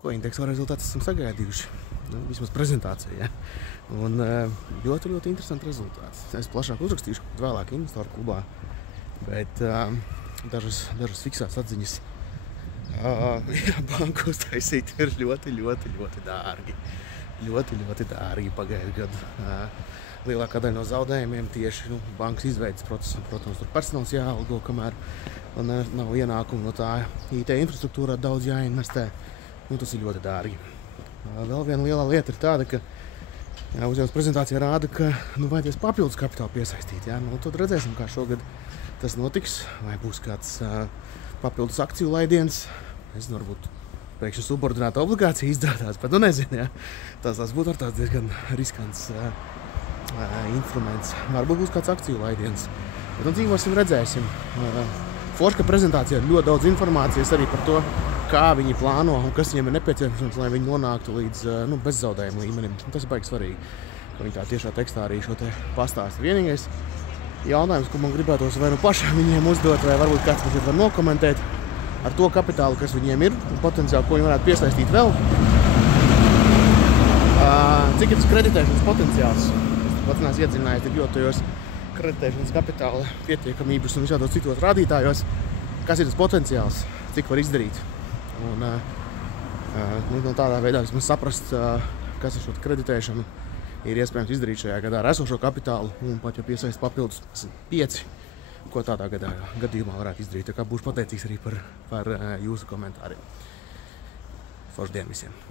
Ko indeksa rezultātus esam sagaidījuši. Vismaz prezentācija, ja? Un ļoti interesanti rezultāti. Es plašāk uzrakstīšu vēlāk investoru klubā, bet dažas fiksētas atziņas banku uztaisīt ir ļoti dārgi. Ļoti dārgi pagājušajā gadā. Lielākā daļa no zaudējumiem tieši bankas izveidas procesam, protams, tur personāls jāalgo, kamēr nav ienākumu no tā IT infrastruktūrā daudz jāinvestē. Tas ir ļoti dārgi. Vēl viena lielā lieta ir tāda, ka uzņēmums prezentācija rāda, ka vajadzēs papildus kapitālu piesaistīt. Ja? Tad redzēsim, kā šogad tas notiks. Vai būs kāds papildus akciju laidiens. Es varbūt pēkšņi subordināta obligācija izdādās, bet nezinu. Ja? Tas būtu tāds diezgan riskants instruments. Varbūt būs kāds akciju laidiens. Bet dzīvosim, redzēsim. Forška prezentācijā ir ļoti daudz informācijas arī par to, kā viņi plāno un kas viņiem ir nepieciešams, lai viņi nonāktu līdz bezzaudējumu līmenim. Tas ir baigi svarīgi, ka viņi tā tiešā tekstā arī šo te pastāsta. Vienīgais jautājums, ko man gribētos vai pašām viņiem uzdot, vai varbūt kāds mums var nokomentēt ar to kapitālu, kas viņiem ir un potenciāli, ko viņi varētu piesaistīt vēl. Cik ir tas kreditēšanas potenciāls? Es pats neesmu iedziļinājies tik ļoti tajos kreditēšanas kapitāla pietiekamības un visādos citos rādītājos. Kas ir tas potenciāls? Cik var izdarīt? Un tādā veidā vismaz saprast, kas ar šo kreditēšanu ir iespējams izdarīt šajā gadā ar esošo kapitālu un pat, ja piesaist papildus 5, ko tādā gadījumā varētu izdarīt. Tā kā būšu pateicīgs arī par jūsu komentāriem. Foršu dienu visiem!